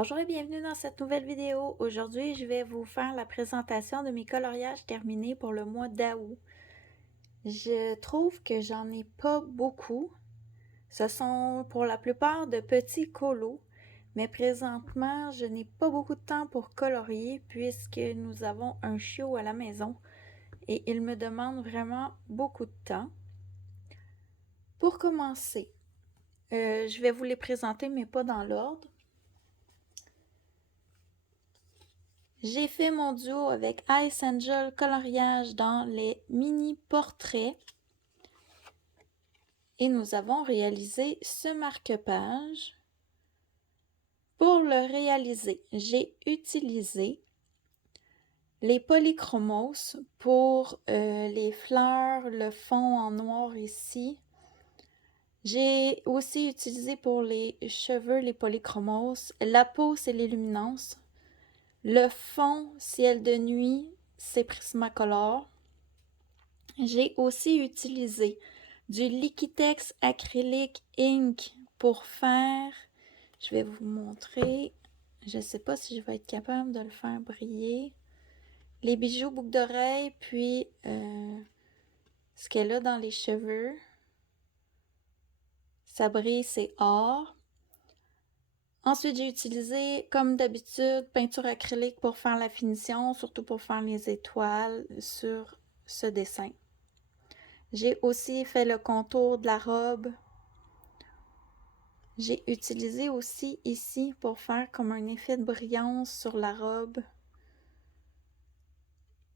Bonjour et bienvenue dans cette nouvelle vidéo. Aujourd'hui, je vais vous faire la présentation de mes coloriages terminés pour le mois d'août. Je trouve que j'en ai pas beaucoup. Ce sont pour la plupart de petits colos, mais présentement, je n'ai pas beaucoup de temps pour colorier puisque nous avons un chiot à la maison et il me demande vraiment beaucoup de temps. Pour commencer, je vais vous les présenter, mais pas dans l'ordre. J'ai fait mon duo avec Ice Angel Coloriage dans les mini-portraits et nous avons réalisé ce marque-page. Pour le réaliser, j'ai utilisé les polychromos pour les fleurs, le fond en noir ici. J'ai aussi utilisé pour les cheveux les polychromos. La peau, c'est les luminances. Le fond, ciel de nuit, c'est Prismacolor. J'ai aussi utilisé du Liquitex Acrylic Ink pour faire, je vais vous montrer, je ne sais pas si je vais être capable de le faire briller, les bijoux boucles d'oreilles, puis ce qu'elle a dans les cheveux. Ça brille, c'est or. Ensuite, j'ai utilisé, comme d'habitude, peinture acrylique pour faire la finition, surtout pour faire les étoiles sur ce dessin. J'ai aussi fait le contour de la robe. J'ai utilisé aussi ici pour faire comme un effet de brillance sur la robe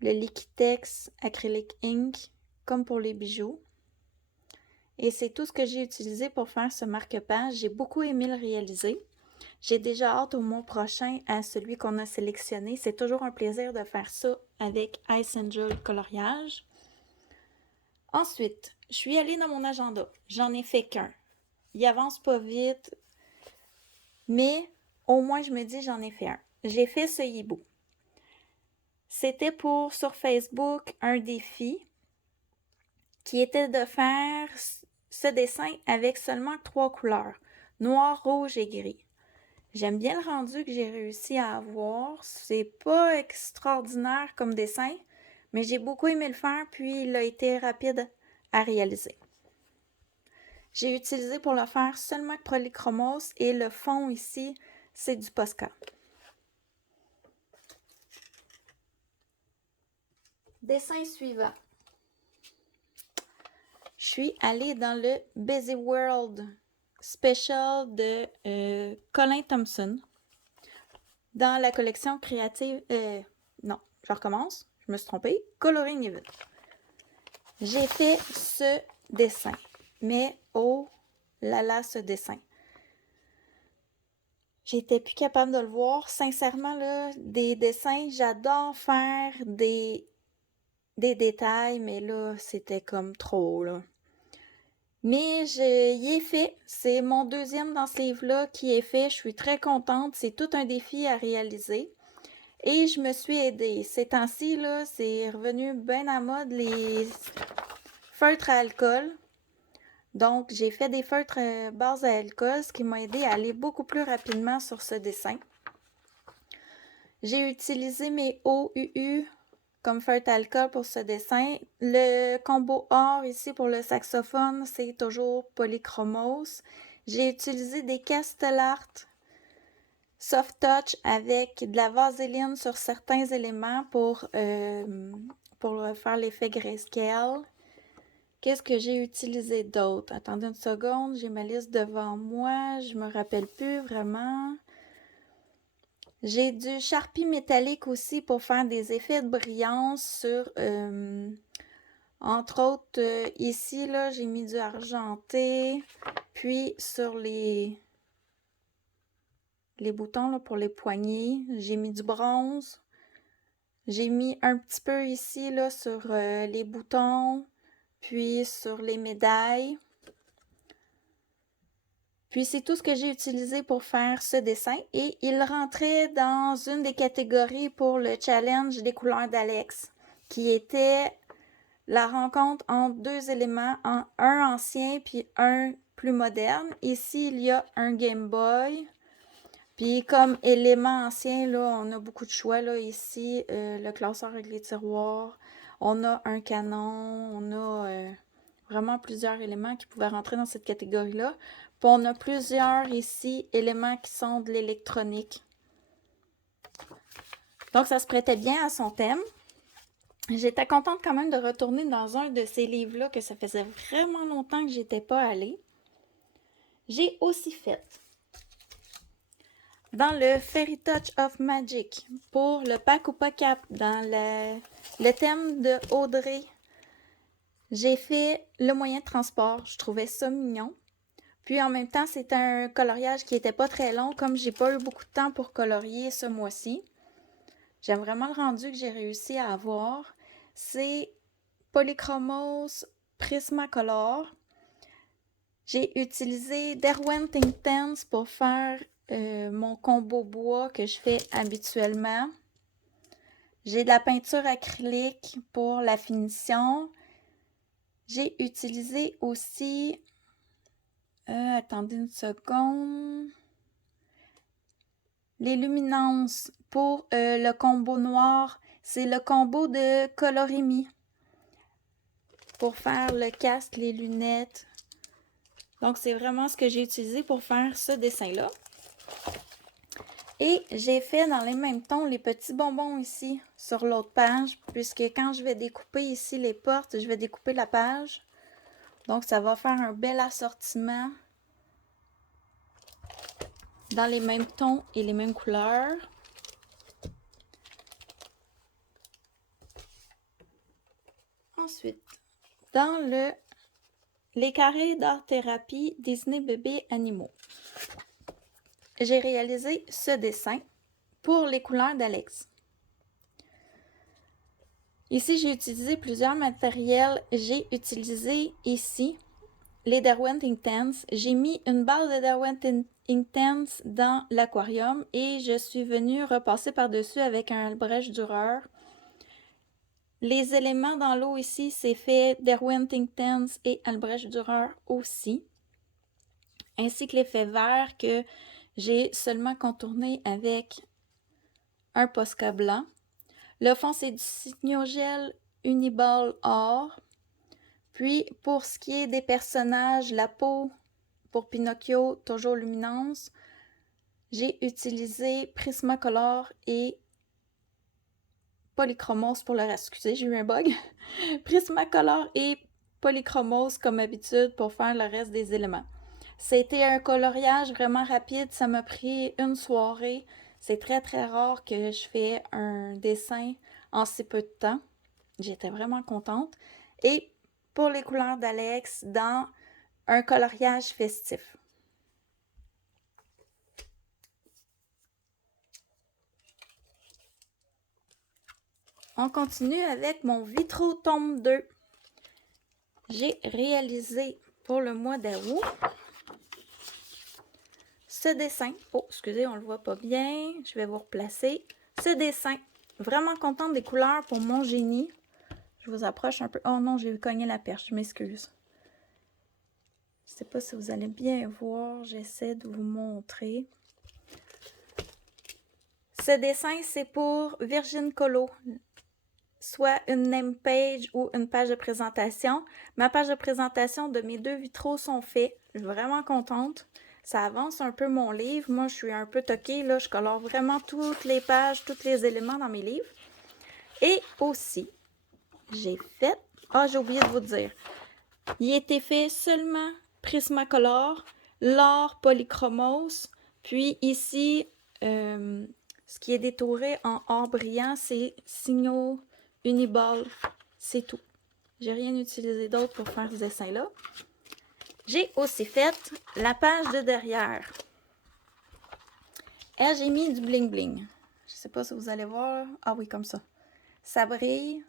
le Liquitex Acrylic Ink comme pour les bijoux. Et c'est tout ce que j'ai utilisé pour faire ce marque-page. J'ai beaucoup aimé le réaliser. J'ai déjà hâte au mois prochain à celui qu'on a sélectionné. C'est toujours un plaisir de faire ça avec Ice Angel Coloriage. Ensuite, je suis allée dans mon agenda. J'en ai fait qu'un. Il avance pas vite, mais au moins je me dis j'en ai fait un. J'ai fait ce hibou. C'était pour, sur Facebook, un défi qui était de faire ce dessin avec seulement 3 couleurs, noir, rouge et gris. J'aime bien le rendu que j'ai réussi à avoir. C'est pas extraordinaire comme dessin, mais j'ai beaucoup aimé le faire, puis il a été rapide à réaliser. J'ai utilisé pour le faire seulement Polychromos et le fond ici, c'est du Posca. Dessin suivant. Je suis allée dans le Busy World Special de Colin Thompson dans la collection créative. Non, je recommence. Je me suis trompée. Coloring Event. J'ai fait ce dessin, mais oh là là, ce dessin. J'étais plus capable de le voir. Sincèrement, là, des dessins, j'adore faire des détails, mais là, c'était comme trop, là. Mais y ai fait. C'est mon deuxième dans ce livre-là qui est fait. Je suis très contente. C'est tout un défi à réaliser. Et je me suis aidée. Ces temps-ci, là, c'est revenu bien à mode les feutres à alcool. Donc, j'ai fait des feutres base à alcool, ce qui m'a aidé à aller beaucoup plus rapidement sur ce dessin. J'ai utilisé mes OUU comme feutre à alcool pour ce dessin. Le combo or ici pour le saxophone, c'est toujours Polychromos. J'ai utilisé des Castellart Soft Touch avec de la vaseline sur certains éléments pour faire l'effet grayscale. Qu'est-ce que j'ai utilisé d'autre? Attendez une seconde, j'ai ma liste devant moi, je me rappelle plus vraiment. J'ai du Sharpie métallique aussi pour faire des effets de brillance sur, entre autres, ici, là, j'ai mis du argenté, puis sur les boutons là, pour les poignets, j'ai mis du bronze. J'ai mis un petit peu ici là, sur les boutons, puis sur les médailles. Puis c'est tout ce que j'ai utilisé pour faire ce dessin et il rentrait dans une des catégories pour le challenge des couleurs d'Alex, qui était la rencontre entre deux éléments, un ancien puis un plus moderne. Ici, il y a un Game Boy, Puis comme élément ancien, là, on a beaucoup de choix, là, ici, le classeur avec les tiroirs, on a un canon, on a vraiment plusieurs éléments qui pouvaient rentrer dans cette catégorie-là. Puis on a plusieurs, ici, éléments qui sont de l'électronique. Donc, ça se prêtait bien à son thème. J'étais contente quand même de retourner dans un de ces livres-là que ça faisait vraiment longtemps que j'étais pas allée. J'ai aussi fait dans le Fairy Touch of Magic pour le pack ou pas cap dans le thème de Audrey. J'ai fait le moyen de transport. Je trouvais ça mignon. Puis en même temps, c'est un coloriage qui était pas très long, comme j'ai pas eu beaucoup de temps pour colorier ce mois-ci. J'aime vraiment le rendu que j'ai réussi à avoir. C'est Polychromos Prismacolor. J'ai utilisé Derwent Intense pour faire mon combo bois que je fais habituellement. J'ai de la peinture acrylique pour la finition. J'ai utilisé aussi... attendez une seconde. Les luminances pour le combo noir. C'est le combo de Colorimi pour faire le casque, les lunettes. Donc, c'est vraiment ce que j'ai utilisé pour faire ce dessin-là. Et j'ai fait dans les mêmes tons les petits bonbons ici sur l'autre page, puisque quand je vais découper ici les portes, je vais découper la page. Donc, ça va faire un bel assortiment dans les mêmes tons et les mêmes couleurs. Ensuite, dans les carrés d'art-thérapie Disney bébés animaux, j'ai réalisé ce dessin pour les couleurs d'Alex. Ici, j'ai utilisé plusieurs matériels. J'ai utilisé ici les Derwent Intense. J'ai mis une barre de Derwent Intense dans l'aquarium et je suis venue repasser par-dessus avec un Albrecht Dürer. Les éléments dans l'eau ici, c'est fait Derwent Intense et Albrecht Dürer aussi. Ainsi que l'effet vert que j'ai seulement contourné avec un Posca blanc. Le fond, c'est du Cygnogel Uniball Or. Puis, pour ce qui est des personnages, la peau pour Pinocchio, toujours luminance, j'ai utilisé Prismacolor et Polychromos pour le reste. Excusez, j'ai eu un bug. Prismacolor et Polychromos comme habitude pour faire le reste des éléments. C'était un coloriage vraiment rapide, ça m'a pris une soirée. C'est très très rare que je fais un dessin en si peu de temps. J'étais vraiment contente. Et pour les couleurs d'Alex, dans un coloriage festif. On continue avec mon Vitro Tome 2. J'ai réalisé pour le mois d'août ce dessin. Oh, excusez, on le voit pas bien. Je vais vous replacer. Ce dessin. Vraiment contente des couleurs pour mon génie. Je vous approche un peu. Oh non, j'ai cogné la perche. Je m'excuse. Je sais pas si vous allez bien voir. J'essaie de vous montrer. Ce dessin, c'est pour Virgin Colo. Soit une name page ou une page de présentation. Ma page de présentation de mes deux vitraux sont faits. Je suis vraiment contente. Ça avance un peu mon livre. Moi, je suis un peu toquée, là. Je colore vraiment toutes les pages, tous les éléments dans mes livres. Et aussi, j'ai fait... Ah, j'ai oublié de vous dire. Il a été fait seulement Prismacolor, l'or Polychromos. Puis ici, ce qui est détouré en or brillant, c'est Signo Uniball. C'est tout. J'ai rien utilisé d'autre pour faire ce dessin-là. J'ai aussi fait la page de derrière. Et j'ai mis du bling bling. Je sais pas si vous allez voir. Ah oui, comme ça. Ça brille.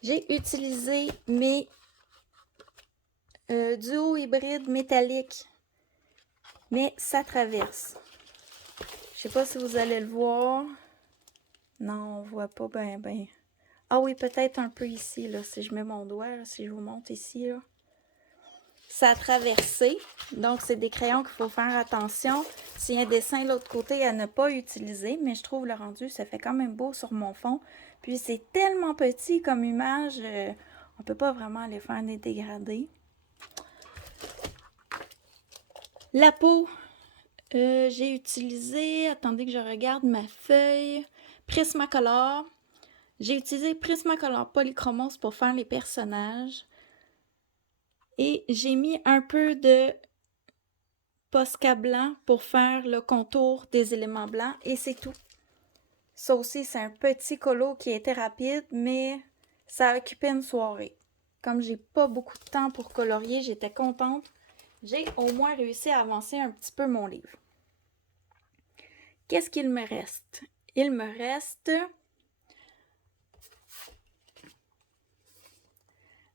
J'ai utilisé mes duo hybrides métalliques. Mais ça traverse. Je sais pas si vous allez le voir. Non, on voit pas ben. Ah oui, peut-être un peu ici, là, si je mets mon doigt, là, si je vous montre ici, là. ça a traversé. Donc, c'est des crayons qu'il faut faire attention. S'il y a un dessin de l'autre côté à ne pas utiliser, mais je trouve le rendu, ça fait quand même beau sur mon fond. Puis, c'est tellement petit comme image, on peut pas vraiment les faire des dégradés. La peau, j'ai utilisé, attendez que je regarde ma feuille, Prismacolor. J'ai utilisé Prismacolor Polychromos pour faire les personnages. Et j'ai mis un peu de Posca blanc pour faire le contour des éléments blancs et c'est tout. Ça aussi, c'est un petit colo qui était rapide, mais ça a occupé une soirée. Comme j'ai pas beaucoup de temps pour colorier, j'étais contente. J'ai au moins réussi à avancer un petit peu mon livre. Qu'est-ce qu'il me reste? Il me reste...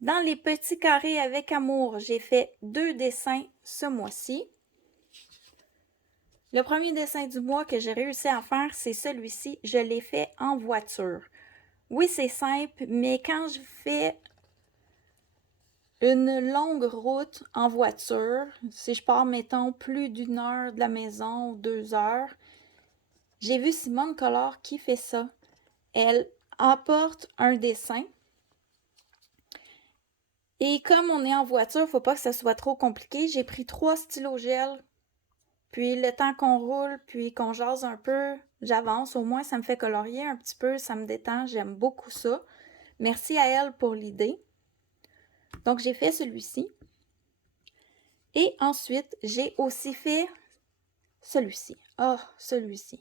Dans les petits carrés avec amour, j'ai fait 2 dessins ce mois-ci. Le premier dessin du mois que j'ai réussi à faire, c'est celui-ci. Je l'ai fait en voiture. Oui, c'est simple, mais quand je fais une longue route en voiture, si je pars, mettons, plus d'1 heure de la maison ou 2 heures, j'ai vu Simone Collard qui fait ça. Elle apporte un dessin. Et comme on est en voiture, il ne faut pas que ça soit trop compliqué. J'ai pris 3 stylos gel. Puis le temps qu'on roule, puis qu'on jase un peu, j'avance. Au moins, ça me fait colorier un petit peu, ça me détend. J'aime beaucoup ça. Merci à elle pour l'idée. Donc, j'ai fait celui-ci. Et ensuite, j'ai aussi fait celui-ci. Ah, celui-ci.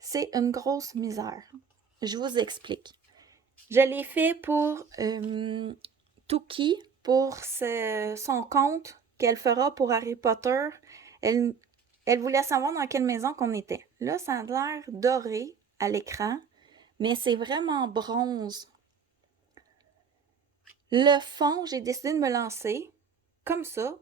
C'est une grosse misère. Je vous explique. Je l'ai fait pour Tuki, pour son compte qu'elle fera pour Harry Potter. Elle voulait savoir dans quelle maison qu'on était. Là, ça a l'air doré à l'écran, mais c'est vraiment bronze. Le fond, j'ai décidé de me lancer, comme ça,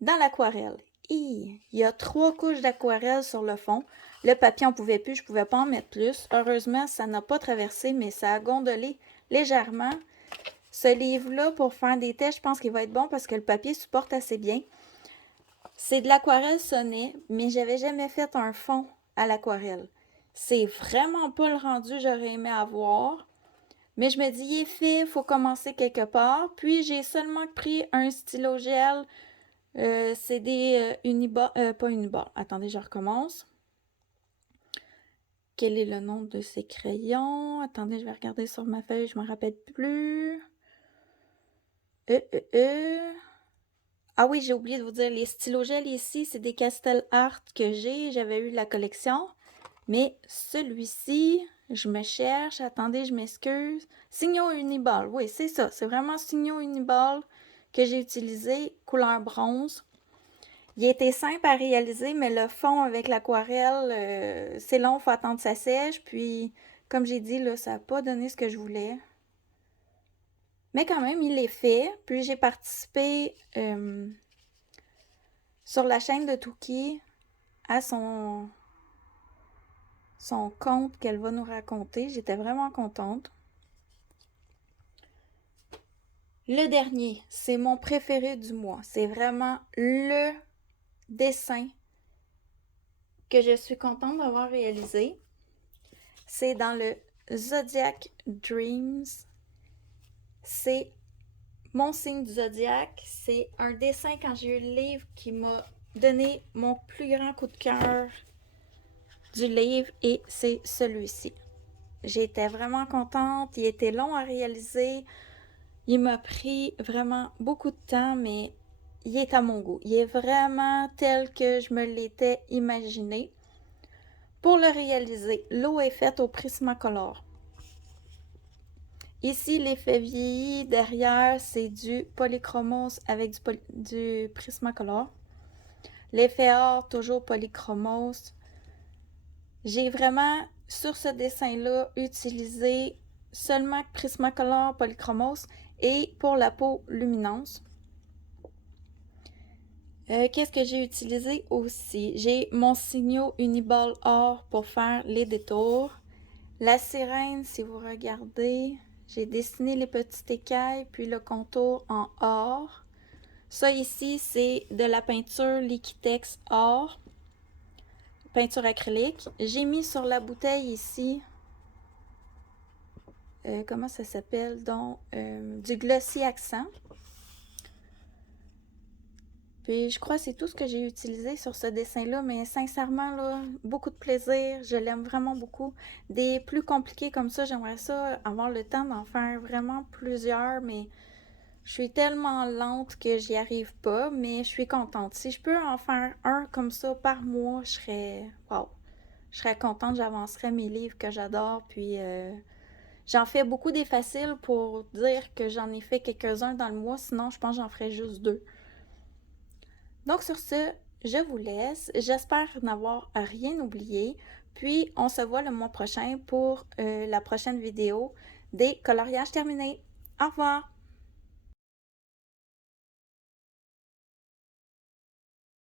dans l'aquarelle. Il y a 3 couches d'aquarelle sur le fond. Le papier, on pouvait plus, je pouvais pas en mettre plus. Heureusement, ça n'a pas traversé, mais ça a gondolé légèrement. Ce livre-là, pour faire des tests, je pense qu'il va être bon parce que le papier supporte assez bien. C'est de l'aquarelle sonnet, mais j'avais jamais fait un fond à l'aquarelle. C'est vraiment pas le rendu que j'aurais aimé avoir. Mais je me dis, il est fait, il faut commencer quelque part. Puis j'ai seulement pris un stylo gel. C'est des Uniball, pas Uniball. Attendez, je recommence. Quel est le nom de ces crayons? Attendez, je vais regarder sur ma feuille, je me rappelle plus. Ah oui, j'ai oublié de vous dire, les stylos gel ici, c'est des Castel Art que j'ai. J'avais eu la collection. Mais celui-ci, je me cherche. Attendez, je m'excuse. Signo Uniball. Oui, c'est ça. C'est vraiment Signo Uniball que j'ai utilisé, couleur bronze. Il était simple à réaliser, mais le fond avec l'aquarelle, c'est long, il faut attendre que ça sèche. Puis, comme j'ai dit, là, ça n'a pas donné ce que je voulais. Mais quand même, il est fait. Puis, j'ai participé sur la chaîne de Tuki à son conte qu'elle va nous raconter. J'étais vraiment contente. Le dernier, c'est mon préféré du mois. C'est vraiment le dessin que je suis contente d'avoir réalisé. C'est dans le Zodiac Dreams. C'est mon signe du Zodiac. C'est un dessin quand j'ai eu le livre qui m'a donné mon plus grand coup de cœur du livre et c'est celui-ci. J'étais vraiment contente. Il était long à réaliser. Il m'a pris vraiment beaucoup de temps, mais il est à mon goût. Il est vraiment tel que je me l'étais imaginé. Pour le réaliser, l'eau est faite au Prismacolor. Ici, l'effet vieilli derrière, c'est du Polychromos avec du Prismacolor. L'effet or, toujours Polychromos. J'ai vraiment, sur ce dessin-là, utilisé seulement Prismacolor Polychromos et pour la peau luminance. Qu'est-ce que j'ai utilisé aussi? J'ai mon Signo Uniball Or pour faire les détours. La sirène, si vous regardez, j'ai dessiné les petites écailles puis le contour en or. Ça ici, c'est de la peinture Liquitex Or, peinture acrylique. J'ai mis sur la bouteille ici, comment ça s'appelle donc, du Glossy Accent. Puis je crois que c'est tout ce que j'ai utilisé sur ce dessin-là, mais sincèrement, là, beaucoup de plaisir. Je l'aime vraiment beaucoup. Des plus compliqués comme ça, j'aimerais ça avoir le temps d'en faire vraiment plusieurs, mais je suis tellement lente que j'y arrive pas, mais je suis contente. Si je peux en faire un comme ça par mois, je serais... Wow! Je serais contente, j'avancerais mes livres que j'adore, puis j'en fais beaucoup des faciles pour dire que j'en ai fait quelques-uns dans le mois, sinon je pense que j'en ferais juste 2. Donc sur ce, je vous laisse. J'espère n'avoir rien oublié. Puis on se voit le mois prochain pour la prochaine vidéo des coloriages terminés. Au revoir!